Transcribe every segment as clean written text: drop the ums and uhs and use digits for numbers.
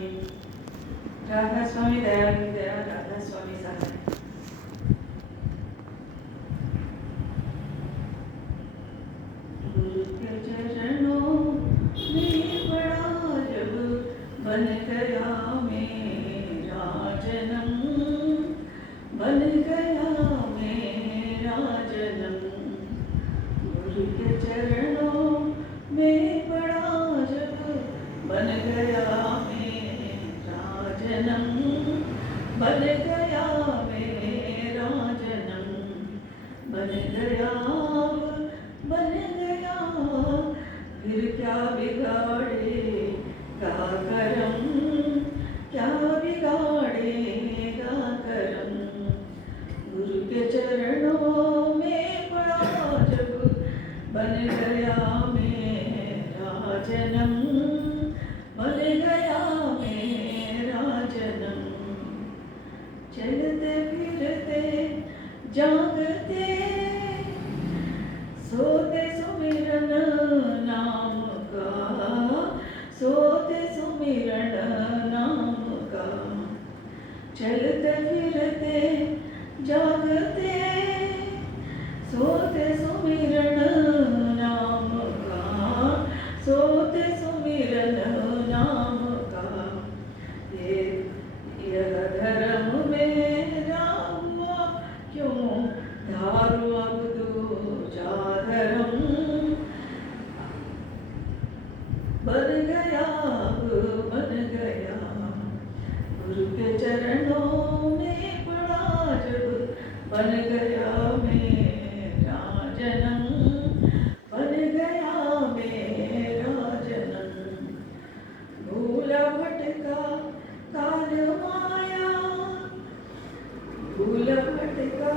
स्वामी, राधा स्वामी दया की दया, राधा स्वामी सहाय। गुरु के चरणों में पड़ा जब बन गया मेरा जन्म, बन गया मेरा जन्म। गुरु के चरणों में पड़ा जब बन गया मेरा जन्म, बन गया मेरा जन्म, बन गया बन गया। फिर क्या बिगाड़ेगा करम, क्या बिगाड़ेगा करम। गुरु के चरणों में पड़ा जब बन गया मेरा जन्म, बन गया मेरा जन्म। चलते फिरते जागते सोते सुमिरन नाम का, सोते सुमिरन नाम का। चलते फिरते जागते सोते सुमिरन नाम का, सोते सुमिरन नाम का। यह धर्म मेरा हुआ क्यों धारू अब दूजा धर्म, बन गया बन गया। गुरु के चरणों में पड़ा जब बन गया मेरा जन्म, बन गया मेरा जन्म। भूला भटका काल माया, भूला भटका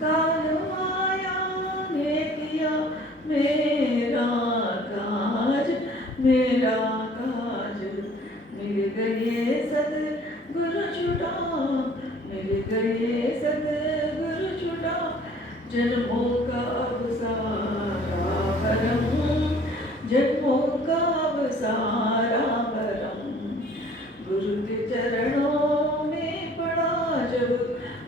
काल माया ने किया मेरा काज, मेरा काज। मिल गए सतगुरु छुटा, मिल गए सतगुरु छुटा। जन्मों का अब सारा भरम, जन्मों का अब सारा भरम। गुरु के चरणों में पड़ा जब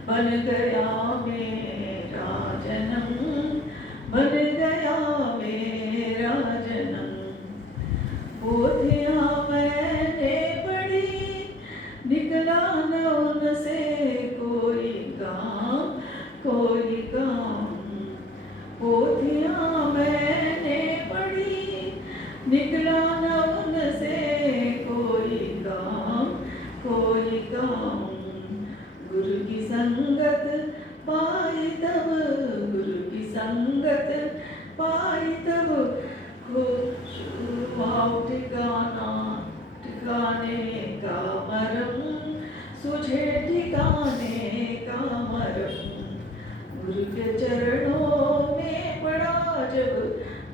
बन गया मेरा जन्म, बन गया मेरा जन्म। पोथियां मैंने पढ़ी, निकला न उनसे कोई काम, कोई काम। पोथियां मैंने पढ़ी, निकला न उनसे कोई काम, कोई काम। गुरु की संगत पाई तब, गुरु की संगत पाई तब खुश हुआ ठिकाना, ठिकाने का मरम, सुझे ठिकाने का मरम। गुरु के चरणों में पड़ा जब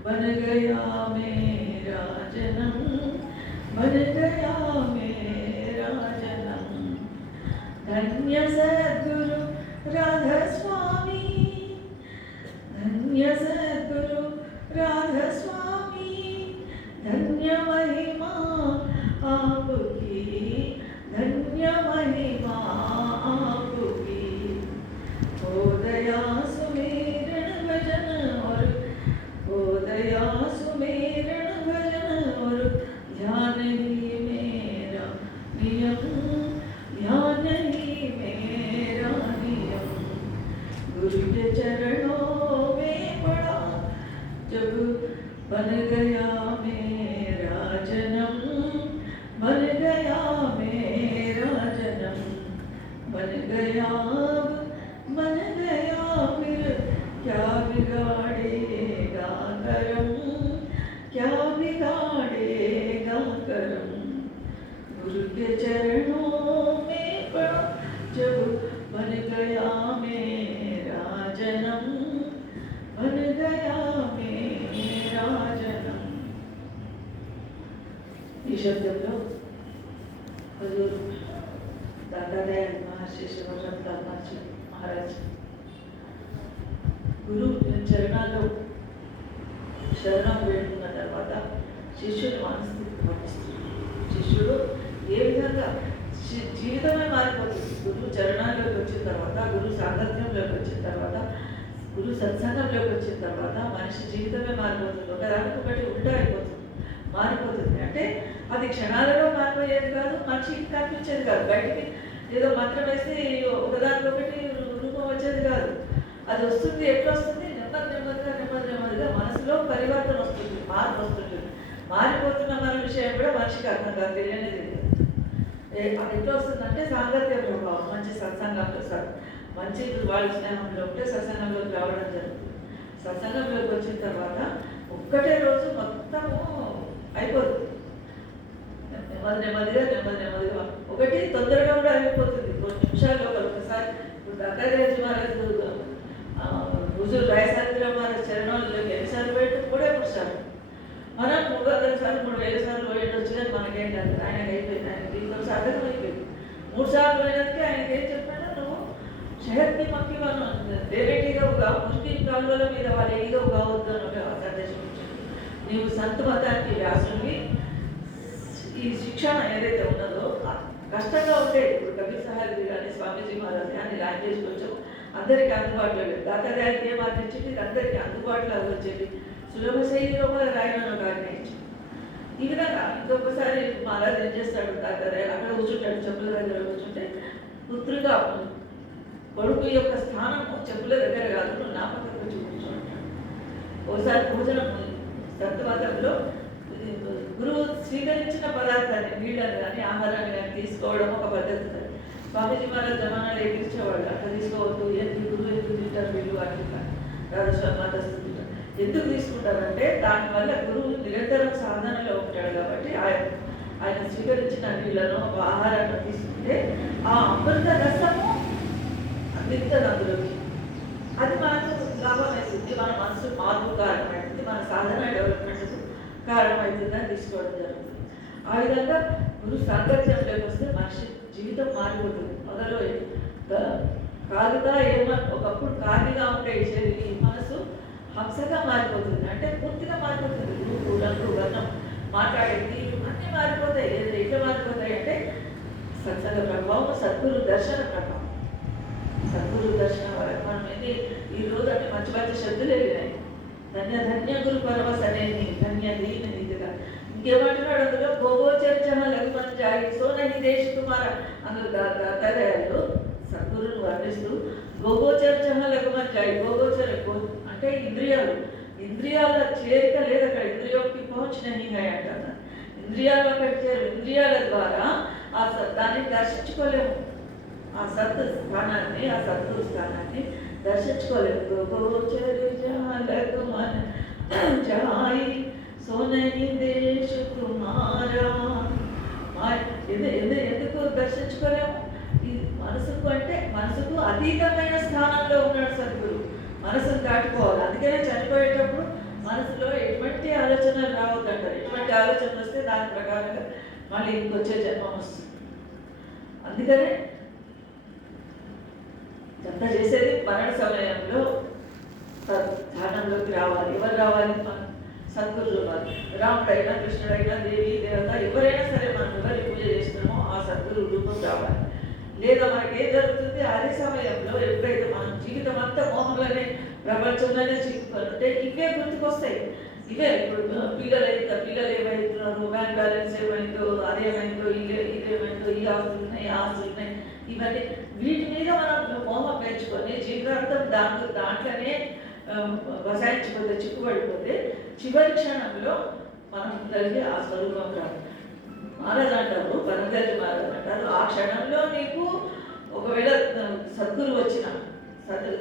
बन गया मेरा जन्म, बन गया मेरा जन्म। धन्य सद्गुरु राधा स्वामी, धन्य सद्गुरु राधा स्वामी। धन्य महिमा आपकी, धन्य महिमा आपकी। हो दया सुमेरन भजन और, हो दया सुमेरन भजन और ध्यान ही मेरा नियम, ध्यान ही मेरा नियम। गुरु के चरणों में पड़ा जब बन गया मेरा जन्म, बन गया मेरा जन्म, बन गया बन गया। फिर क्या बिगाड़ेगा करम, क्या बिगाड़ेगा करम। गुरु के चरणों में पड़ा जब बन गया मेरा जन्म, बन गया मेरा जन्म। ये शब्द हम लोग हजूर दादा दयाल महर्षि शिवरत्न महाराज గురు చరణాల్లో శరణం వేడుకున్న తర్వాత శిష్యుడు మనస్థితి పంపిస్తుంది. శిష్యుడు ఏ విధంగా జీవితమే మారిపోతుంది. గురువు చరణాల్లోకి వచ్చిన తర్వాత, గురువు సాంగత్యంలోకి వచ్చిన తర్వాత, గురువు సత్సంగంలోకి వచ్చిన తర్వాత మనిషి జీవితమే మారిపోతుంది. ఒకదానికి ఒకటి ఉల్టా అయిపోతుంది, మారిపోతుంది. అంటే అది క్షణాలలో మారిపోయేది కాదు, మనిషికి కనిపించేది కాదు. బయటికి ఏదో మంత్రం వేసి ఒకదానికొకటి రూపం వచ్చేది కాదు. అది వస్తుంది. ఎట్లా వస్తుంది? నెమ్మదిగా మనసులో పరివర్తన వస్తుంది, మార్పు వస్తుంది. మారిపోతున్న మన విషయం కూడా మనిషికి అర్థం కాదు, తెలియనేది. అది ఎట్లా వస్తుందంటే సాంగత్య ప్రభావం. మంచి సత్సంగంలో మంచి వాళ్ళ స్నేహంలో ఉంటే సత్సంగంలోకి రావడం జరుగుతుంది. సత్సంగంలోకి వచ్చిన తర్వాత ఒక్కటే రోజు మొత్తము అయిపోతుంది. నెమ్మదిగా ఒకటి తొందరగా కూడా అయిపోతుంది. కొన్ని నిమిషాల్లో ఒకసారి ఇప్పుడు దత్తాత్రేయ మహారాజు హుజూర్ రాయసాద్రి మహారాజ్ చరణాలలోకి ఎన్నిసార్లు పోయేట్టు 3 సార్లు. మనం 300 సార్లు 3000 సార్లు పోయేట్టు వచ్చినది మనకేం కాదు. ఆయనకి అయిపోయింది. ఆయనకి ఇంకొక సాధకం అయిపోయింది. 3 సార్లు పోయినందుకే ఆయనకి ఏం చెప్పాడు? నువ్వు షహర్కి మక్కి మనం డైరెక్ట్గా ముస్లిం కాలువల మీద వాళ్ళ ఈగో కావద్దు అని ఒక సందేశం ఇచ్చాడు. నీవు సంత మతానికి వ్యాసుని ఈ శిక్షణ ఏదైతే ఉన్నదో కష్టంగా ఉంటాయి. ఇప్పుడు కబీర్ సాహెబ్ కానీ స్వామీజీ మహారాజ్ కానీ లాంగ్వేజ్ కొంచెం అందరికీ అందుబాటులో లేదు. దాతగారికి ఏం ఆర్జించింది? అందరికీ అందుబాటులో వచ్చేది సులభ శైలిలో కూడా రాయడం ఒక ఆజ్ఞయించింది. ఈ విధంగా ఇంకొకసారి మహారాజ్ ఏం చేస్తాడు? దాతగారు అక్కడ కూర్చుంటాడు, చెప్పుల దగ్గర కూర్చుంటే పుత్రుగా కొడుకు యొక్క స్థానము చెప్పుల దగ్గర కాదు, నువ్వు నా పక్కకు వచ్చి కూర్చుంటాడు. ఒకసారి భోజనం సత్వతంలో గురువు స్వీకరించిన పదార్థాన్ని, నీళ్ళని కానీ ఆహారాన్ని కానీ తీసుకోవడం ఒక పద్ధతి. స్వామీజీ మహారాజ్ జమానాలు ఎక్కించేవాళ్ళు, అట్లా తీసుకోవద్దు, గురువు ఎందుకు తింటారు వీళ్ళు అట్లా రాజస్వామి మతస్థులు ఎందుకు తీసుకుంటారంటే దానివల్ల గురువు నిరంతరం సాధనలో ఉంటాడు కాబట్టి ఆయన స్వీకరించిన నీళ్ళను ఆహారాన్ని తీసుకుంటే ఆ అమృత రసము అందిస్తుంది అందులోకి. అది మనకు లాభం అవుతుంది, మన మనసు మార్పు కారణమవుతుంది, మన సాధన డెవలప్మెంట్కు కారణమవుతుందని తీసుకోవడం జరుగుతుంది. ఆ విధంగా గురు సాంగత్యంలోకి వస్తే మనిషి జీవితం మారిపోతుంది. మొదలు కాలుగా ఒకప్పుడు కాలిగా ఉండే ఈ మనసు హంసగా మారిపోతుంది. అంటే పూర్తిగా మారిపోతుంది. రూపు, రంగు, వర్ణం, మాట్లాడేది అన్నీ మారిపోతాయి. ఎట్లా మారిపోతాయి అంటే సత్సంగ ప్రభావం, సద్గురు దర్శన ప్రభావం. సద్గురు దర్శనం వరకు మనం ఈ రోజు అంటే మంచి మంచి శబ్దులు వెళ్ళినాయి. ధన్య గురు పరమస్ అనేది ధన్య దీన నిధిగా ఇంకేమంటున్నాడు అందులో? గోగోచర్చన లఘుమన్ జాయి సోనహి దేశ కుమార అందులో దత్తదయాలు సద్గురుని వర్ణిస్తూ గోగోచర్చన లఘుమన్ జాయి. గోగోచర అంటే ఇంద్రియాల చేరిక లేదు అక్కడ. ఇంద్రియోకి పਹੁంచినవి అంటారు. ఇంద్రియాలు అక్కడ చేరు. ఇంద్రియాల ద్వారా దాన్ని దర్శించుకోలేము. ఆ సత్తు స్థానాన్ని దర్శించుకోలేము. ఎందుకు దర్శించుకోలేము? ఈ మనసుకు అంటే మనసుకు అతీతమైన స్థానంలో ఉన్నాడు సద్గురు. మనసును దాటిపోవాలి. అందుకనే చనిపోయేటప్పుడు మనసులో ఎటువంటి ఆలోచనలు రావద్దంటారు. ఎటువంటి ఆలోచనలు వస్తే దాని ప్రకారంగా మళ్ళీ ఇంకొచ్చే జన్మం వస్తుంది. అందుకనే అంత చేసేది మరణ సమయంలో ధ్యానంలోకి రావాలి. ఎవరు రావాలి? సద్గురులు రావాలి. రాముడైనా, కృష్ణుడైనా, దేవి దేవత ఎవరైనా సరే మనం ఎవరి పూజ చేస్తున్నామో ఆ సద్గురు రూపం రావాలి. లేదా మనకి ఏం జరుగుతుంది? అదే సమయంలో ఎప్పుడైతే మనం జీవితం అంతా మోహంలోనే ప్రపంచంలోనే చిక్కుకుంటే ఇవే గుర్తుకొస్తాయి. ఇవే ఇప్పుడు పిల్లలు ఏమవుతున్నారు, బ్యాంక్ బ్యాలెన్స్ ఏమైందో, అదేమైందో, ఇదేమైందో, ఈ ఆస్తులు ఉన్నాయి, ఆ ఆస్తులు ఉన్నాయి, ఇవన్నీ వీటి మీద మనం మోహం పెంచుకొని జీవితాంతం దాంట్లోనే వసాయించిపోతే, చిక్కుబడిపోతే చివరి క్షణంలో మనం కలిగి ఆ స్వరూపం రాదు. మహారాజ్ అంటారు, పరంజలి మహారాజ్ అంటారు, ఆ క్షణంలో నీకు ఒకవేళ సద్గురు వచ్చిన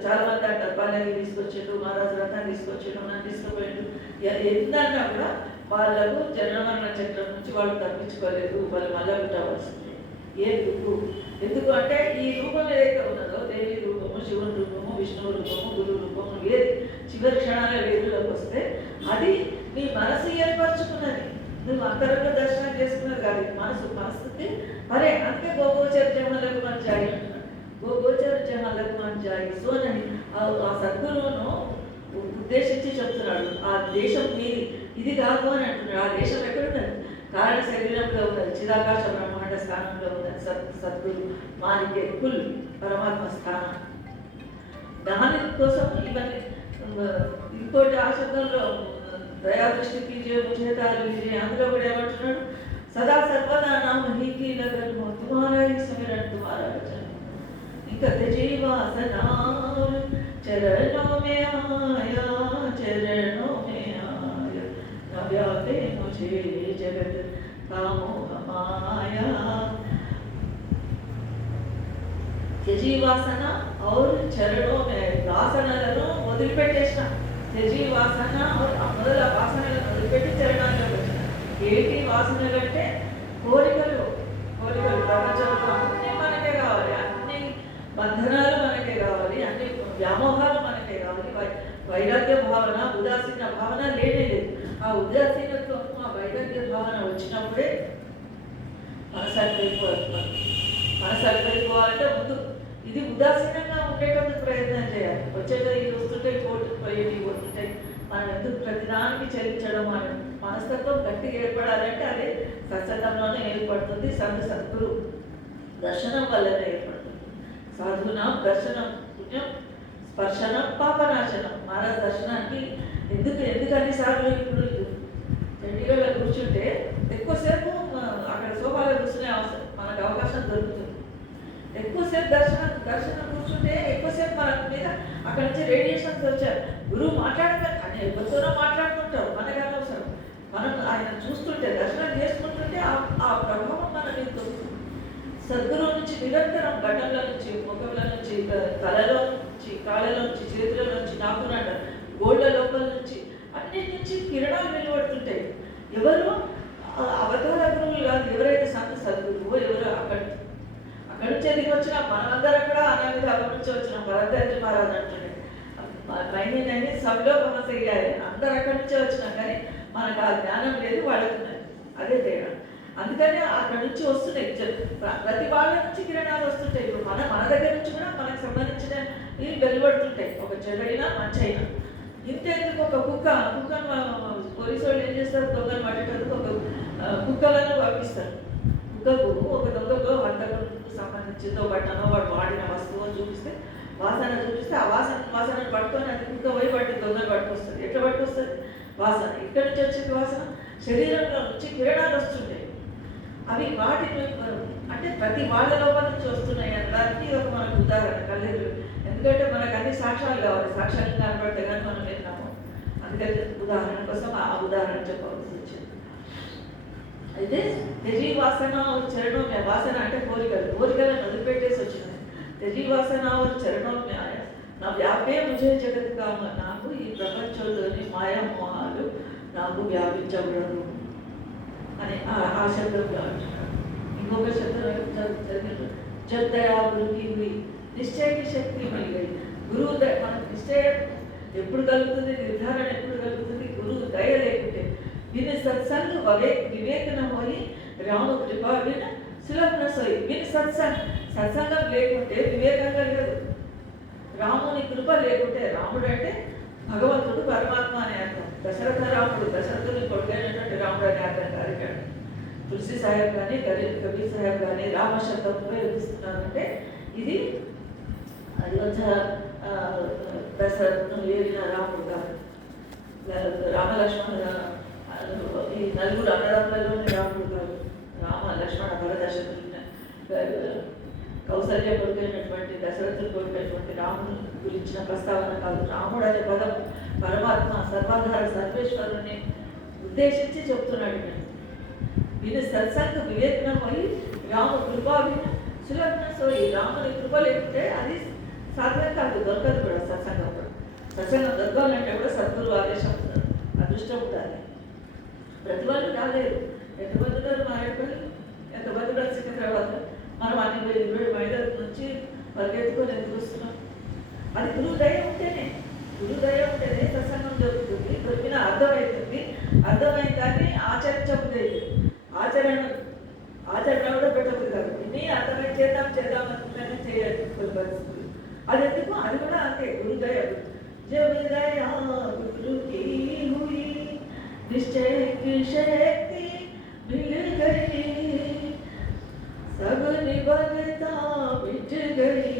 చాలా మంది అంటారు పల్లెకి తీసుకొచ్చిండు, మహారాజు రథాన్ని తీసుకొచ్చిండు, నన్ను తీసుకుపోయిండు, ఎంతన్నా కూడా వాళ్ళకు జన్మమరణ చక్రం నుంచి వాళ్ళు తప్పించుకోలేదు. వాళ్ళు మళ్ళా పుట్టవలసింది. ఎందుకు అంటే ఈ రూపం ఏదైతే ఉన్నదో, దేవి రూపము, శివుని రూపము, విష్ణువు రూపము, గురువు రూపము, ఏది చివరి క్షణాల వేరులోకి వస్తే అది నీ మనసు ఏర్పరచుకున్నది. నువ్వు అంతరంగ దర్శనం చేసుకున్నది కాదు. మనసుకి మరే అందుకే గోగోచర జమలకు మన జాయి అంటున్నాడు. గోగోచర జమలకు మన జాయి సోనని ఆ సద్గురువును ఉద్దేశించి చెప్తున్నాడు. ఆ దేశం మీది, ఇది కాదు అని అంటున్నాడు. ఆ దేశం ఎక్కడున్నది? కారణ శరీరంలో ఉన్నది, చిదాకాశ బ్రహ్మాండ స్థానంలో ఉన్నది సద్గురు మానికే కుల్ పరమాత్మ స్థానం. దాని కోసం ఇవన్నీ ఇంకోటి ఆ శబ్దంలో దయాదృష్టికి ముజేతారు అందులో కూడా ఏమంటున్నాడు, సదా సర్వదా నామ హీకి నగర్ తుమారా హీ సిమరన్ తుమారా వచన ఇంకా తెజీవాసనా చరణోं में आया चरणों में आया न व्यापे मुझे जगत का मोह माया. త్యజీవాసన और చరణోं में వాసనలను వదిలిపెట్టేసిన, త్యజీవాసన మొదల వాసనలను వదిలిపెట్టి చరణాలకు వచ్చిన. ఏంటి వాసనలు అంటే కోరికలు, కోరికలు ప్రపంచంలో అన్నీ మనకే కావాలి, అన్ని బంధనాలు మనకే కావాలి, అన్ని వ్యామోహాలు మనకే కావాలి. వైరాగ్య భావన, ఉదాసీన భావన లేనే లేదు. ఆ ఉదాసీనత్వం, ఆ వైరాగ్య భావన వచ్చినప్పుడే మనసు అర్థమైపోవాలి. మనసు అర్థమైపోవాలంటే ముందు ఇది ఉదాసీనంగా ఉండేటందుకు ప్రయత్నం చేయాలి. వచ్చేట ఇది వస్తుంటాయి, కోర్టుకు పోయేవి పోతుంటాయి, మనం ఎందుకు ప్రతిదానికి చెల్లించడం, మన మనస్తత్వం గట్టిగా ఏర్పడాలంటే అది సత్సంగంలోనే ఏర్పడుతుంది, సద్గురు దర్శనం వల్లనే ఏర్పడుతుంది. సాధునాం దర్శనం పుణ్యం స్పర్శనం పాపనాశనం. మహారాజ్ దర్శనానికి ఎందుకు అన్నిసార్లు ఇప్పుడు చండీగఢ్లో కూర్చుంటే ఎక్కువసేపు అక్కడ సోఫాలో కూర్చునే మనకు అవకాశం దొరుకుతుంది. ఎక్కువసేపు దర్శనం కూర్చుంటే ఎక్కువసేపు మన మీద అక్కడ నుంచి రేడియేషన్స్ వచ్చారు. గురువు మాట్లాడతారు కానీ ఎవరితోనో మాట్లాడుతుంటారు, మనకు అనవసరం. మనం ఆయన చూస్తుంటే, దర్శనం చేసుకుంటుంటే ఆ ప్రభావం మన మీద దొరుకుతుంది. సద్గురువు నుంచి నిరంతరం గడ్డంల నుంచి, ముఖంల నుంచి, తలలో నుంచి, కాళ్ళలో నుంచి, చేతుల నుంచి, నాకునంట గోళ్ళ లోపల నుంచి, అన్నిటి నుంచి కిరణాలు వెలువడుతుంటాయి. ఎవరు అవతార గురువులు కాదు, ఎవరైతే సద్గురువు ఎవరు అక్కడి నుంచి దిగి వచ్చిన మనమందరం కూడా అనామిది అక్కడి నుంచి వచ్చిన భరద్వాజ మహారాజ్ అంటుండే మైనే సభలో సమస్య అందరూ అక్కడి నుంచే వచ్చినాం, కానీ మనకు ఆ జ్ఞానం లేదు, వాళ్ళకున్నది. అదే తేడా. అందుకని అక్కడి నుంచి వస్తున్నాయి, ప్రతి వాళ్ళ నుంచి కిరణాలు వస్తుంటాయి. ఇప్పుడు మన దగ్గర నుంచి కూడా మనకు సంబంధించిన ఇవి వెలువడుతుంటాయి, ఒక చెడైనా మంచి అయినా. ఇంతేందుకు ఒక కుక్కను పోలీసు వాళ్ళు ఏం చేస్తారు, దొంగను పట్టేటందుకు ఒక కుక్కలను పంపిస్తారు. కుక్కకు ఒక దొంగకు వంటకు సంబంధించిందో బట్టనో వాడు వాడిన వస్తువు చూపిస్తే, వాసన చూపిస్తే, ఆ వాసనను పట్టుకొని అది కుక్క పోయి వాటి దొంగను పట్టుకొస్తుంది. ఎట్లా పట్టుకొస్తుంది? వాసన. ఇక్కడి నుంచి వచ్చింది వాసన, శరీరంలో నుంచి కిరణాలు వస్తుంటాయి. అవి వాటిని అంటే ప్రతి వాళ్ళ లోపల నుంచి వస్తున్నాయి అనడానికి ఒక మనకు ఉదాహరణ కళ్ళెదురు. ఎందుకంటే మనకు అన్ని సాక్ష్యాలు కావాలి, సాక్ష్యాలు కనబడితే కానీ మనం విన్నాము. అందుకని ఉదాహరణ కోసం ఆ ఉదాహరణ చెప్పవలసి వచ్చింది. అయితే త్యజీవాసన చరణం మే, వాసన అంటే కోరికలను వదిలిపెట్టేసి వచ్చినాయి. త్యజీవాసన చరణం మే ఆయా నా వ్యాపే ముజే జగత్ కామ, నాకు ఈ ప్రపంచంలోని మాయామోహాలు నాకు వ్యాపించకూడదు అని ఆ శబ్దంలో అంటున్నాడు. ఇంకొక శబ్దం చదివినట్టు జద్దయా గురుకి హుయి నిశ్చయకి శక్తి మిగిలి. గురువు మనకు నిశ్చయం ఎప్పుడు కలుగుతుంది, నిర్ధారణ ఎప్పుడు కలుగుతుంది? గురువు దయ లేకుంటే. విని సత్సంగ్ వివేక్ న హోయి రామ కృపా విన సులభ న సోయి. విని సత్సంగం లేకుంటే వివేకంగా లేదు. రాముని కృప లేకుంటే, రాముడు అంటే భగవంతుడు, పరమాత్మ అనే అర్థం. దశరథ రాముడు, దశరథుని కొడుకైనటువంటి రాముడు అనే అర్థం కాదు ఇక్కడ. తులసి సాహెబ్ కానీ కబీర్ సాహెబ్ కానీ రామ శబ్దం ఉపయోగిస్తున్నారంటే ఇది దశరథను ఏలిన రాముడు కాదు. రామలక్ష్మణ ఈ నలుగురు అన్నదమ్ములలోని రాముడు కాదు. రామ లక్ష్మణ భరతశత్రుఘ్న కౌసల్య కొడుకైనటువంటి దశరథుడు కొడుకైనటువంటి రాముడు గురించిన ప్రస్తావన కాదు. రాముడు అనే పదం పరమాత్మ సర్వాధార సర్వేశ్వరుని ఉద్దేశించి చెప్తున్నాడు. వీని సత్సంగ వివేకమై రామ కృపాభిన సులభన సోయి. రాముని కృప లేకుంటే అది సాధ్యం కాదు, దొరకదు కూడా. సత్సంగం కూడా, సత్సంగం దొరకాలంటే కూడా సద్గురు ఆదేశం అదృష్టం ఉండాలి. ప్రతి వాళ్ళు రాలేరు. ఎంతమంది ఉన్నారు మా ఎక్కడి, ఎంతమంది ఉన్నారు సికింద్రాబాద్. మనం అన్ని 20 మైళ్ళ నుంచి పరిగెత్తుకొని ఎందుకు వస్తున్నాం? అది గురువు దయ ఉంటేనే, గురువు దయ ఉంటేనే సత్సంగం జరుగుతుంది, దొరికిన అర్థమవుతుంది. అర్థమైన దాన్ని ఆచరించబుద్ది. ఆచరణ కూడా పెట్టబుద్ది కాదు. ఇన్ని అర్థమై చేద్దాం అనుకుంటేనే చేయాలి కొన్ని పరిస్థితులు. అది ఎందుకు? అది కూడా అంతే, గురు దయ. జబ్ దయా గురు की हुई निश्चय की शक्ति मिल सब निबलता मिट गई,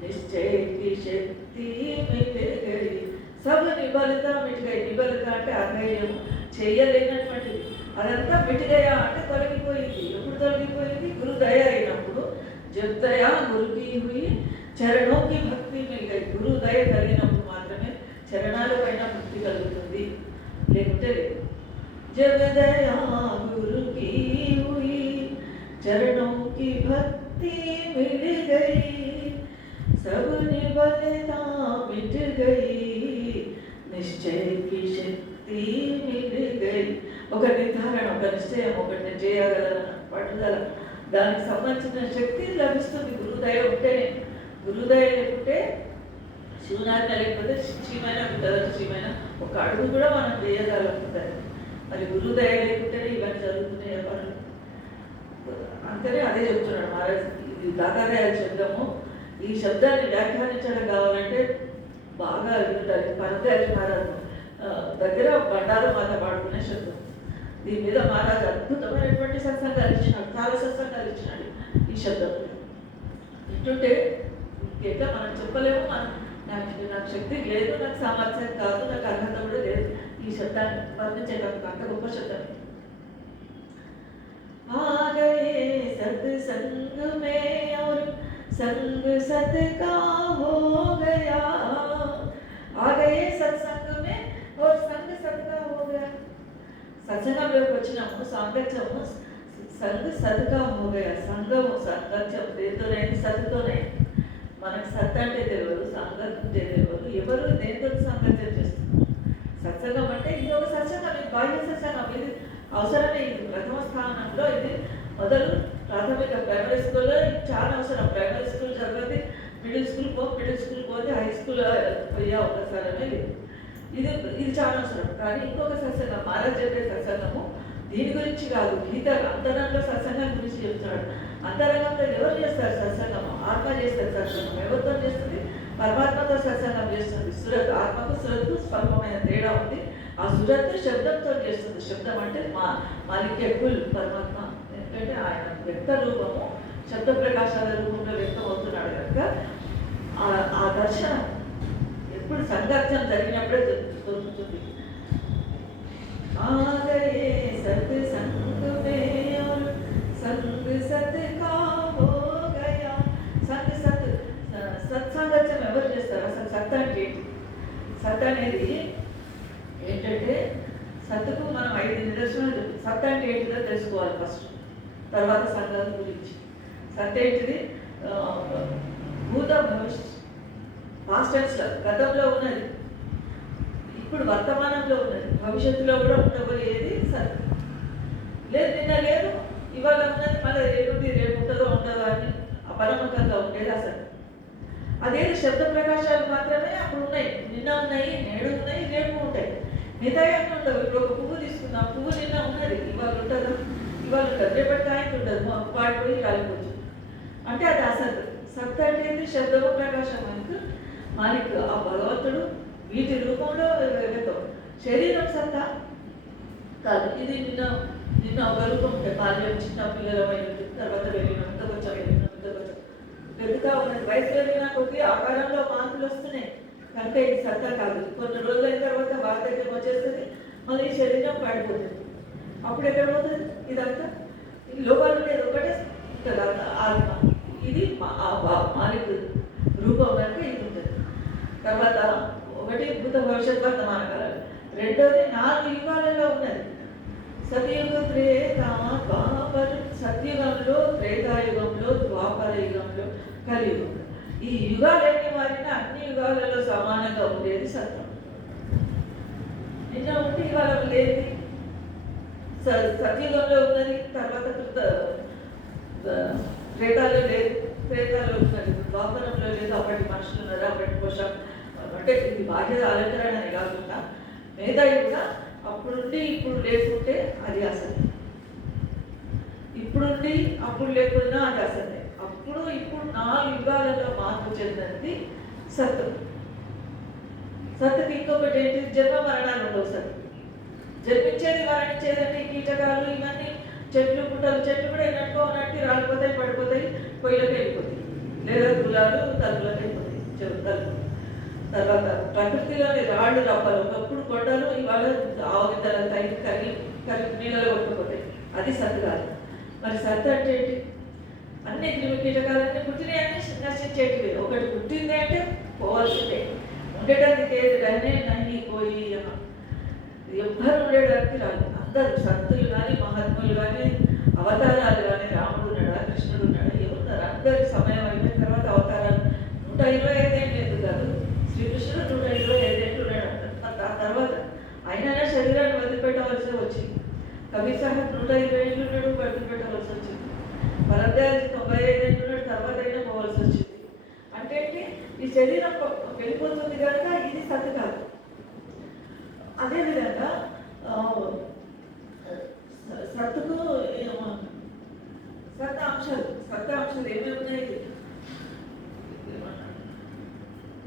निश्चय की शक्ति मिट गई. सब నిబలత మిట్ గయి. నిబలత అంటే అధైర్యం, చేయలేనటువంటిది. అదంతా మిటిగయా అంటే తొలగిపోయింది. ఎప్పుడు తొలగిపోయింది? గురు దయ అయినప్పుడు. జబ్ దయా గురుకి హుయి చరణోं की భక్తి మిల్ గయి. గురు దయ కలిగినప్పుడు మాత్రమే చరణాల పైన భక్తి కలుగుతుంది, లేకుంటే లేదు. जब दया गुरु की हुई चरणों की भक्ति मिल गई, सब निबलता मिट गई, निश्चय की शक्ति मिल गई. ఒక నిర్ధారణ, ఒక నిశ్చయం, ఒకటి చేయగలన పట్టుదల, దానికి సంబంధించిన శక్తి లభిస్తుంది గురుదయ ఉంటేనే. గురుదయ లేకుంటే శివనాథ లేకపోతే శ్రీమైన శ్రీమైన ఒక అడుగు కూడా మనం వేయగలుగుతుంది. మరి గురుదయ లేకుంటేనే ఇవన్నీ జరుగుతున్నాయి పనులు. అంతనే అదే చెప్తున్నాడు మహారాజ్. ఇది దాతాదయాల శబ్దము. ఈ శబ్దాన్ని వ్యాఖ్యానించడం కావాలంటే బాగా వింటారు. పరదయాల మహారాజు దగ్గర బండారు మాత పాడుకునే శబ్దం. దీని మీద మహారాజు అద్భుతమైనటువంటి సత్సంగాలు ఇచ్చినాడు, చాలా సత్సంగాలు ఇచ్చినాడు ఈ శబ్దం. వింటుంటే ఎట్లా మనం చెప్పలేము. నాకు శక్తి లేదు, నాకు సామర్థ్యం కాదు, నాకు అర్హత కూడా లేదు ఈ శబ్దాన్ని వర్ణించేటప్పుడు. అంత గొప్ప శబ్దం. आ गए सत्संग में और संग सत का हो गया, आ गए सत्संग में और संग सत का हो गया. సత్సంగంలోకి వచ్చినాము, సాంగత్యము సంగ సత్గా हो गया. సంగము సాంగత్యం దేనితోనైంది? సత్తుతోనే. మనకు సత్ అంటే తెలియదు, సాంగత్యం తెలియదు. ఎవరు దేనితో సాంగత్యం చేస్తారు? సత్సంగం అంటే ఇది ఒక సత్సంగం, ఇది బాహ్య సత్సంగం. ఇది అవసరమే. ఇది ప్రథమ స్థానంలో. ఇది మొదలు ప్రాథమిక ప్రైమరీ స్కూల్లో చాలా అవసరం. ప్రైమరీ స్కూల్ చదివితే మిడిల్ స్కూల్ పోతే హై స్కూల్ పోయే అవకాశాలనే లేదు. ఇది చాలా అవసరం. కానీ ఇంకొక సత్సంగం మహారాజ్ చెప్పే సత్సంగము దీని గురించి కాదు, గీత అంతరంగంలో సత్సంగం గురించి చెప్తున్నాడు. అంతరంగంలో ఎవరు చేస్తారు సత్సంగం? ఆత్మ చేస్తారు సత్సంగం. ఎవరితో చేస్తుంది? పరమాత్మతో సత్సంగం చేస్తుంది. సురత్, ఆత్మకు సురత్తు స్వల్పమైన తేడా ఉంది. ఆ సురత్తు శబ్దంతో చేస్తుంది. శబ్దం అంటే మాలిక్య కుల్ పరమాత్మ. ఎందుకంటే ఆయన వ్యక్త రూపము శబ్ద ప్రకాశాల రూపంలో వ్యక్తం అవుతున్నాడు కనుక ఆ దర్శనం ఎప్పుడు సంఘర్షణ జరిగినప్పుడే దొరుకుతుంది. ఆగయే సత్ సంగ మే ఔర్ సంగ సత్ కా హో గయా. సత్సంగత్యం ఎవరు చేస్తారు? అసలు సత్ అంటే ఏంటి? సత్ అనేది ఏంటంటే సత్తుకు మనం 5 నిదర్శనాలు చెప్పి సత్ అంటే ఏంటిదో తెలుసుకోవాలి ఫస్ట్, తర్వాత సంఘం గురించి. సత్ ఏంటిది? భూత భవిష్యత్, పాస్ట్ టెన్స్లో గతంలో ఉన్నది, ఇప్పుడు వర్తమానంలో ఉన్నది, భవిష్యత్తులో కూడా ఉండబోయేది సత్. లేదు నిన్న లేదు, ఇవాళ ఉన్నది, మళ్ళీ రేపు ఉంటుందో అని అపరమకంగా ఉండేది అసలు. అదేది శబ్ద ప్రకాశాలు మాత్రమే అప్పుడు ఉన్నాయి. నిన్న ఉన్నాయి, నేడు ఉన్నాయి, రేపు ఉంటాయి. మిగతా ఏమి ఉండవు. ఇప్పుడు ఒక పువ్వు తీసుకుందాం, పువ్వు నిన్న ఉన్నది, ఇవాళ ఉంటుందా? ఇవాళ ఉంటుంది, రేపటి కాయకు ఉండదు, పాడిపోయి రాలిపోతుంది. అంటే అది అసత్. సత్ అంటే ఏంటి? శబ్దము ప్రకాశం. మనకు ఆ భగవంతుడు వీటి రూపంలో వ్యక్తం. శరీరం సత్తా కాదు. ఇది నిన్న ఒక రూపం ఉంటుంది. బాల్యం, చిన్న పిల్లలమైన తర్వాత వెళ్ళినంత కొంచెం పెరుగుతా ఉన్నది. వయసు వెళ్ళిన కొద్ది ఆకారంలో మార్పులు వస్తున్నాయి కనుక ఇది సత్తా కాదు. కొన్ని రోజులైన తర్వాత వార్ధక్యం వచ్చేస్తుంది, మళ్ళీ శరీరం పడిపోతుంది. అప్పుడు ఎక్కడ పోతుంది ఇదంతా? ఇది లోపల లేదు, ఒకటే ఉంటుంది ఆత్మ. ఇది మాలిక రూపం కనుక ఇది ఉంటుంది. తర్వాత ఒకటి భూత భవిష్యత్ వర్తమాన కాలాలు. రెండోది 4 యుగాలలో ఉన్నది. సతయుగ త్రేత ద్వాపర, సత్యుగంలో, త్రేతాయుగంలో, ద్వాపర యుగంలో, కలియుగంలో. ఈ యుగాలన్నీ మారిన అన్ని యుగాలలో సమానంగా ఉండేది సత్యం. నిన్న ఉంటే ఇవాళ లేదు. సత్యుగంలో ఉన్నది, తర్వాత త్రేతాలో లేదు, త్రేతాలో ఉన్నది, ద్వాపరంలో లేదు. అప్పటి మనుషులు ఉన్నారు, అప్పటి పోషం. అంటే ఇది బాధ్యత అలంకరణనే కాకుండా మిగతాయి కూడా అప్పుడుండి ఇప్పుడు లేకుంటే అది అసలు. ఇప్పుడుండి అప్పుడు లేకున్నా అది అసలే. అప్పుడు ఇప్పుడు 4 యుగాలలో మార్పు చెందినది సత్తు. సత్తుకి ఇంకొకటి ఏంటి? జన్మ మరణాలు ఉండవు. సత్తు జన్మించేది, మరణించేదంటే కీటకాలు ఇవన్నీ చెట్లు పుట్టలు, చెట్లు కూడా ఎన్నట్టుకో ఉన్నట్టు రాలిపోతాయి, పడిపోతాయి, పొయ్యిలోకి వెళ్ళిపోతాయి, లేదా గులాలు తలుపులోకి వెళ్ళిపోతాయి, తలుపు. తర్వాత ప్రకృతిలోని రాళ్ళు రప్పలు, ఒకప్పుడు కొండలు ఇవాళ ఆవుగిద్దల తైలు కలిపి నీళ్ళలో కొట్టుకుపోతాయి, అది సత్తు కాదు. మరి సత్తు అంటే ఏంటి? అన్ని క్రిమి కీటకాలన్నీ పుట్టినవి అన్నీ నశించేటివి. ఒకటి పుట్టింది అంటే పోవాల్సిందే, ఉండేటానికి ఏది రన్నే నహి పోయి ఎవ్వరు ఉండేటానికి రాదు. అందరూ సంతులు కానీ, మహాత్ములు కానీ, అవతారాలు కానీ, రాముడు ఉన్నాడా, కృష్ణుడు ఉన్నాడా, ఎవరున్నారు? అందరి సమయం అయిపోయిన తర్వాత అవతారాలు 125 ఏళ్ళు లేదు కాదు, శ్రీకృష్ణుడు 125 ఏళ్ళు ఉన్నాడు. ఆ తర్వాత అయినా శరీరాన్ని వదిలిపెట్టవలసి వచ్చింది. కబీర్ సాహెబ్ 120 ఏళ్ళు ఉన్నాడు, వదిలిపెట్టవలసి వచ్చింది. భరద్వాజ్ 95 ఏళ్ళు ఉన్నాడు, తర్వాత అయినా పోవాల్సి వచ్చింది. అంటే ఈ శరీరం వెళ్ళిపోతుంది కనుక ఇది సత్తు కాదు. అదేవిధంగా సత్తుకు సత్తాంశాలు ఏమేమి ఉన్నాయి?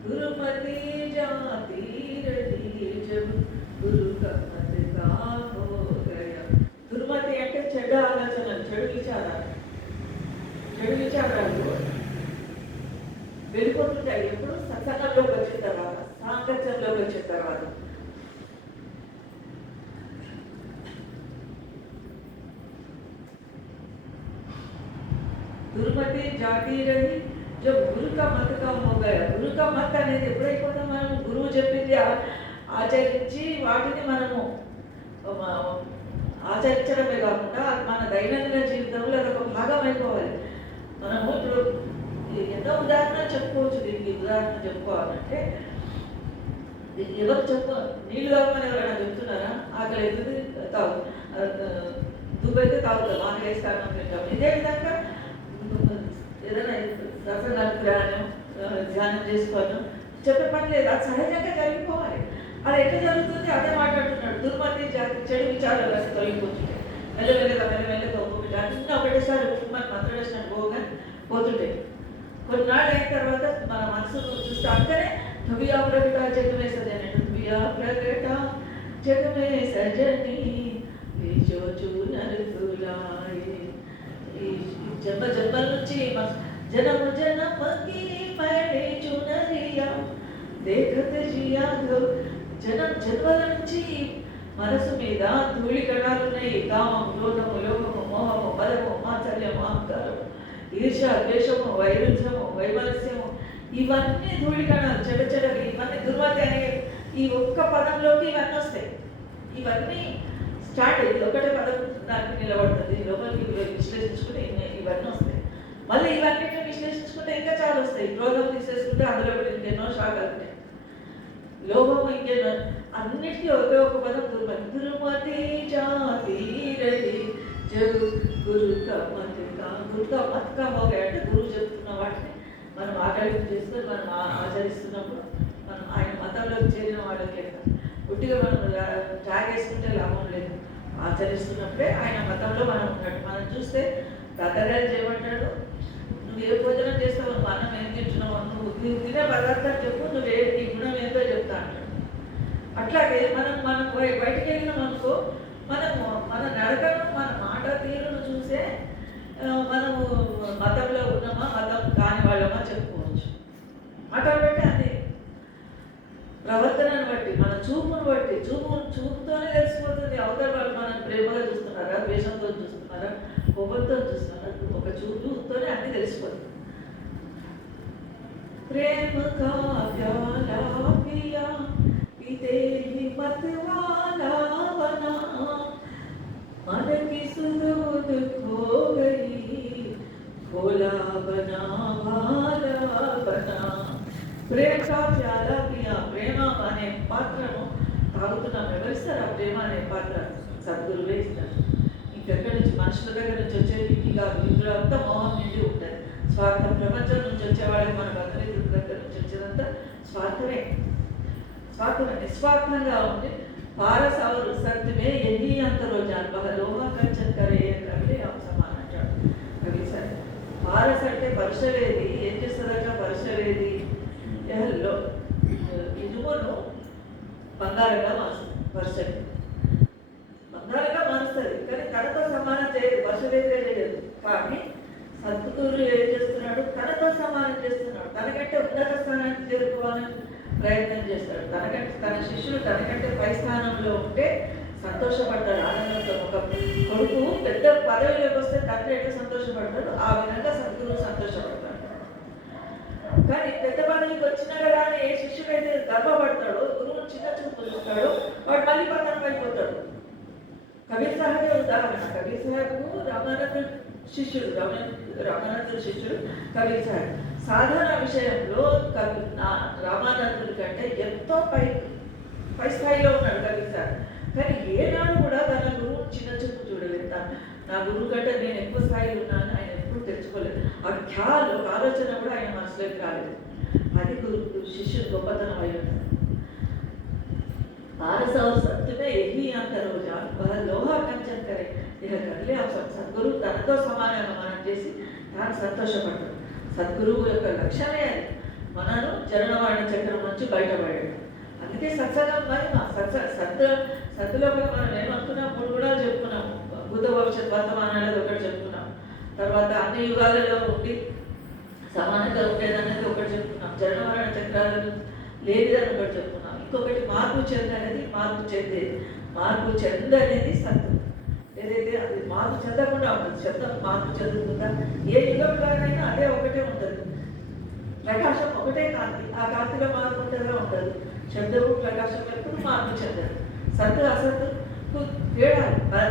గురుమతి జాతి గురు కమతి కా హో గయా. దుర్మతి అంటే చెడు ఆలోచనలు, చెడు విచారాలు వెళ్ళిపోతుంటాయి. ఎప్పుడు సత్సంగంలోకి వచ్చిన తర్వాత, సాంగత్యంలోకి వచ్చిన తర్వాత. दुर्मति जाती रही जो गुरु का मत का हो गया. गुरु का मत అనేది ఎప్పుడైపోతే మనం గురువు చెప్పింది ఆచరించి వాటిని మనము ఆచరించడమే కాకుండా మన దైనందిన జీవితంలో అదొక భాగం అయిపోవాలి. మనము ఇప్పుడు ఎన్నో ఉదాహరణ చెప్పుకోవచ్చు. దీనికి ఉదాహరణ చెప్పుకోవాలంటే ఎవరు నీళ్ళు తాగమని ఎవరైనా చెప్తున్నారా? ఆకలి అవుతుంది తాగు, దుబ్బైతే తాగుతాం, ఆకలి వేస్తాను తింటాం. ఇదే విధంగా ఏదైనా రసనాలు ధ్యానం చేసుకోవడం చెప్పే పని లేదు, అది సహజంగా జరిగిపోవాలి. అది ఎట్లా జరుగుతుంది? అదే మాట్లాడుతున్నాడు. దుర్మతి జాతి చెడు విచారాలు అసలు తొలగిపోతుంటాయి. మెల్లమెల్లగా ఒక్కొక్కటి అన్నీ ఒకటేసారి మన మంత్రదర్శనం పోగా పోతుంటాయి. కొన్నాళ్ళు అయిన తర్వాత మన మనసు చూస్తే అంతనే ధుబియా ప్రకట జగమే సజని, ధుబియా ప్రకట జగమే సజని ఈ జన్మల నుంచి జనము జనమకి పడే చునరియా దేఖత్ జియా జన్మల నుంచి మనసు మీద ధూళి కణాలు ఉన్నాయి. కామం, క్రోధము, లోభము, మోహము, బలము, మాత్సర్యము, అహంకారము, ఈర్ష, ద్వేషము, వైరుధ్యము, వైమనస్యము, ఇవన్నీ ధూళి కణాలు, చెడచెడలు. ఇవన్నీ దుర్మతి అనే ఈ ఒక్క పదంలోకి ఇవన్నీ వస్తాయి. ఇవన్నీ స్టార్ట్ అయ్యి ఒకటే పదం దానికి నిలబడుతుంది. లోపలికి విశ్లేషించుకుంటే ఇవన్నీ వస్తాయి. మళ్ళీ ఇవన్నీ విశ్లేషించుకుంటే ఇంకా చాలా వస్తాయి. క్రోధం తీసేసుకుంటే అందులో కూడా ఇంకెన్నో శాఖలు ఉంటాయి. లోభము ఇంకెన్నో, అన్నిటికీ ఒకే ఒక పదం దుర్మతి. దుర్మతి జాతి రహి జగు గురు మత్ కా హో గయా. అంటే గురువు చెప్తున్న వాటిని మనం ఆకలింపు చేసుకొని మనం ఆచరిస్తున్నప్పుడు మనం ఆయన మతంలోకి చేరిన వాళ్ళకి ఉట్టిగా మనం తాగేసుకుంటే లాభం లేదు. ఆచరిస్తున్నప్పుడే ఆయన మతంలో మనం ఉన్నాడు. మనం చూస్తే దత్తగారు చేయమంటాడు, నువ్వు ఏ భోజనం చేస్తావు, నువ్వు అన్నం ఏం తింటున్నావు, నువ్వు తినే పదార్థాలు చెప్పు, నువ్వే నీ గుణం ఏంటో చెప్తా అంటాడు. అట్లాగే మనం బయటికి వెళ్ళినాం అనుకో, మనము మన నడకను, మన మాట తీరును చూసే మనము మతంలో ఉన్నామా, మతం కాని వాళ్ళమా చెప్పుకోవచ్చు. మాటలు బట్టి అదే ప్రవర్తనను బట్టి, మన చూపును బట్టి, చూపుతోనే తెలిసిపోతుంది అవతల వాళ్ళు మనం ప్రేమగా చూస్తున్నారా, ద్వేషంతో చూస్తున్నారా, కోపంతో చూస్తున్నారా. ఒక చూపుతోనే అన్ని తెలిసిపోతుంది. ప్రేమ కా ప్యాలా పియా పీతే హి మత్ వాలా బనా, मन की सुधूत खो गई भोला बना भाला बना. ప్రేమ కా ప్యాలా పియా, ప్రేమ అనే పాత్రను తాగుతున్నాం. ఎవరిస్తారు ఆ ప్రేమ అనే పాత్ర? సద్గురువే ఇస్తారు. ఇంకెక్కడి నుంచి మనుషుల దగ్గర నుంచి వచ్చేది కాదు. ఇందులో అంతా మోహం నిండి ఉంటుంది. స్వార్థం, ప్రపంచం నుంచి వచ్చేవాళ్ళకి మన బంధుమిత్రుల దగ్గర నుంచి వచ్చేదంతా స్వార్థమే. నిస్వార్థంగా ఉంటే పారస్ और सत्य में यही अंतर हो जाता है. लोहा कंचन करे कभी हम समान అంటాడు కవి సార్. పారస్ అంటే పరుషవేది. ఏం చేస్తుందట పరుషవేది? ఇనుమును బంగారంగా మారుస్తుంది. పరుషవేది బంగారంగా మారుస్తుంది, కానీ తనతో సమానం చేయదు. కానీ సద్గురు ఏం చేస్తున్నాడు, తనతో సమానం చేస్తున్నాడు, తనకంటే ఉన్నత స్థానానికి చేరుకోవాలని ప్రయత్నం చేస్తాడు. తన శిష్యులు తనకంటే పై స్థానంలో ఉంటే సంతోషపడ్డాడు ఆనందంతో. ఒక కొడుకు పెద్ద పదవిలోకి వస్తే తండ్రి ఎట్లా సంతోషపడతాడు, ఆ విధంగా సద్గురువు సంతోషపడతాడు. కానీ పెద్ద పదవికి వచ్చినా కదా అని ఏ శిష్యుడైతే గర్వపడతాడో, గురువు చిన్న చూపు చూస్తాడో, వాడు మళ్ళీ పతనం అయిపోతాడు. కబీర్ సాహెబే ఉదాహరణ. కబీర్ సాహెబ్కు రామానందుడు శిష్యుడు కబీర్ సాహెబ్. సాధన విషయంలో రామానందుడి కంటే ఎంతో పై స్థాయిలో ఉన్నాడు కబీర్ సాహెబ్. కానీ ఏనాడు కూడా తన గురువు చిన్న చూపు చూడలేదు. నా గురువు కంటే నేను ఎక్కువ స్థాయిలో ఉన్నాను ఆయన ఎప్పుడు తెచ్చుకోలేదు. ఆ ఖ్యాలు ఆలోచన కూడా ఆయన మనసులోకి రాలేదు. అది శిష్యుడు గొప్పతనం అయి ఉన్నది. 1200 संत में यही अंतर हो जाए, वह लोहा कंचन करे, यह कर ले आप సద్గురు తనతో సమానంగా మనం చేసి తాను సంతోషపడ్డాడు. సద్గురువు యొక్క లక్ష్యమే అది, మనను జననవాణ చక్రం నుంచి బయటపడాడు. అందుకే సత్సంగం మరి సత్తులో కూడా మనం ఏమనుకున్నాం, 3 గుణాలు చెప్పుకున్నాము. భూత భవిష్యత్ వర్తమానాలు ఒకటి చెప్పుకున్నాం. తర్వాత అన్ని యుగాలలో ఉండి సమానంగా ఉండేదన్నది ఒకటి చెప్పుకున్నాం. జననవాణ చక్రాలను లేనిదని ఒకటి చెప్పుకున్నాం. ఇంకొకటి మార్పు చెందనేది, మార్పు చెందనేది సత్తు. ఏదైతే అది మార్పు చెందకుండా ఉంటుంది. శబ్దం మార్పు చెందుతుందా? ఏ యుగంలోనైనా అదే ఒకటే ఉంటుంది. ప్రకాశం ఒకటే కాంతి, ఆ కాంతిలో మార్పు ఉంటుందా? ఉండదు. శబ్దము ప్రకాశం ఎప్పుడు మార్పు చెందదు. సత్తు అసత్తుకు తేడా.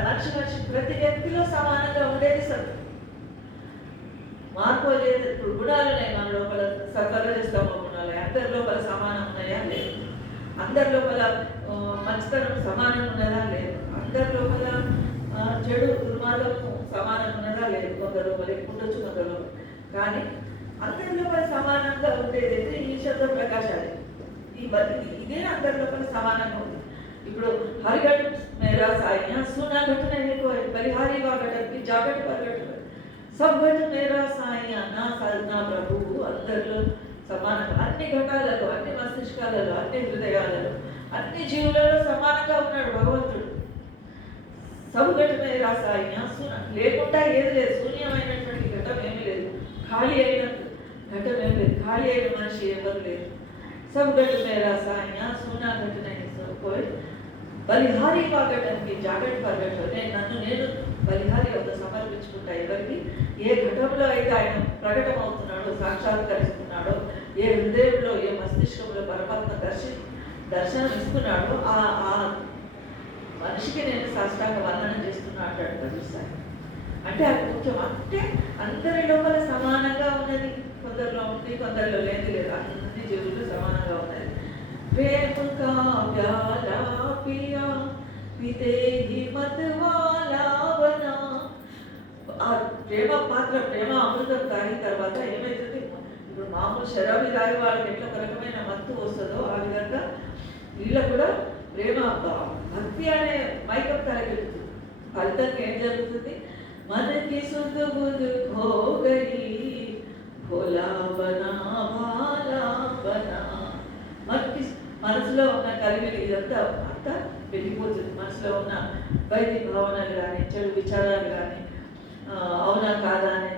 మనిషి ప్రతి వ్యక్తిలో సమానంగా ఉండేది సత్తు. మార్పు లేదు. ఇప్పుడు గుణాలు ఉన్నాయి మన లోపల, సత్వరజస్తమ గుణాలు. అందరి లోపల సమానం ఉన్నాయా? లేదు. అందరి లోపల మంచితనం సమానంగా ఉన్నదా? లేదు. అందరి లోపల చెడు దుర్మార్గము సమానంగా ఉన్నదా? లేదు. కొందరు లోపల ఎక్కువ ఉండొచ్చు, కొందరు లోపల. కానీ అందరి లోపల సమానంగా ఉండేదైతే ఈ శబ్ద ప్రకాశాలు. ఇదే అందరి లోపల సమానంగా ఉంది. ఇప్పుడు హరిఘట్ మేరా సాయి సునా ఘటన బలిహారీ వా ఘటకి జాగట్ పరగట్ సబ్ ఘట మేరా సాయి నా ప్రభువు అందరిలో సమానంగా, అన్ని ఘటాలలో, అన్ని మస్తిష్కాలలో, అన్ని హృదయాలలో, అన్ని జీవులలో సమానంగా ఉన్నాడు భగవంతుడు. సబ్ ఘట మేరా సాయి లేకుండా ఏది లేదు. శూన్యమైనటువంటి ఘటం ఏమీ లేదు. ఖాళీ అయిన ఘటం ఏమి లేదు. ఖాళీ అయిన మనిషి ఎవరు లేరు. సబ్ ఘట మేరా సాయి సునా ఘట పోయి బలిహారీ వా ఘటానికి జాగట్ పరగట్. నేను బలిహారీ వద్ద సమర్పించుకుంటా. ఎవరికి ఏ ఘటంలో అయితే ఆయన ప్రకటన అవుతున్నాడో, సాక్షాత్కరిస్తున్నాడో, ఏ హృదయంలో, ఏ మస్తిష్కంలో పరమాత్మ దర్శనం ఇస్తున్నాడో ఆ మనిషికి నేను సాష్టాంగ వందనం చేస్తున్నా అంటాడు కబీర్ సాహెబ్. అంటే అది ముఖ్యం. అంటే అందరి లోపల సమానంగా ఉన్నది. కొందరిలో ఉంది, కొందరిలో లేదు. అన్ని జీవులు సమానంగా ఉన్నది. ప్రేమ కా ప్యాలా పియా పితే హి మత్ వాలా బనా. ఆ ప్రేమ పాత్ర, ప్రేమ అమృతం తాగిన తర్వాత ఏమవుతుంది? ఇప్పుడు మామూలు శరాబి తాగి వాళ్ళకి ఎట్లా ఒక రకమైన మత్తు వస్తుందో ఆ విధంగా వీళ్ళకు కూడా ప్రేమ భక్తి అనే మైకం తలకెళ్తుంది. ఫలితంగా ఏం జరుగుతుంది? మనకి శుద్ధ బుద్ధి హోగయి భోలా బనా భాలా బనా. మనకి మనసులో ఉన్న కలిమిలి ఇదంతా వెళ్ళిపోతుంది. మనసులో ఉన్న వైద్య భావనలు కానీ, చెడు విచారాలు కానీ, అవునా కాదా అనే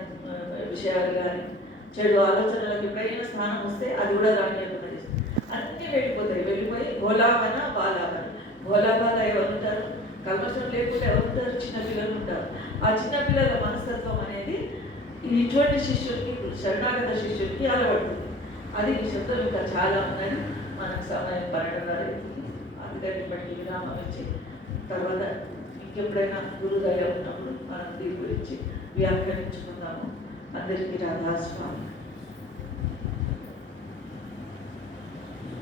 విషయాలు కానీ, చెడు ఆలోచనలకు ఎప్పుడైనా స్థానం వస్తే అది కూడా దాన్ని ఏర్పడి అన్నీ వెళ్ళిపోయి భోలావన బాలావన. భోలాబాల ఎవరు ఉంటారు? కల్మషం లేకుండా ఎవరు ఉంటారు? చిన్నపిల్లలు ఉంటారు. ఆ చిన్నపిల్లల మనస్తత్వం అనేది ఇటువంటి శిష్యుడికి, శరణాగత శిష్యుడికి అలవడుతుంది. అది ఈ శబ్దం ఇంకా చాలా ఉన్నది. మనకు సమయం 12:30 అందుకని బట్టి విరామం ఇచ్చి తర్వాత ఇంకెప్పుడైనా గురుదయ ఉన్నప్పుడు మనం దీని గురించి వ్యాఖ్యానించుకుందాము. అందరికీ రాధాస్వామి.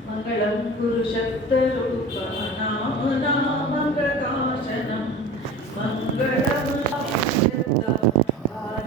మంగళం గురు శబ్దరూప నామ ప్రకాశనం మంగళం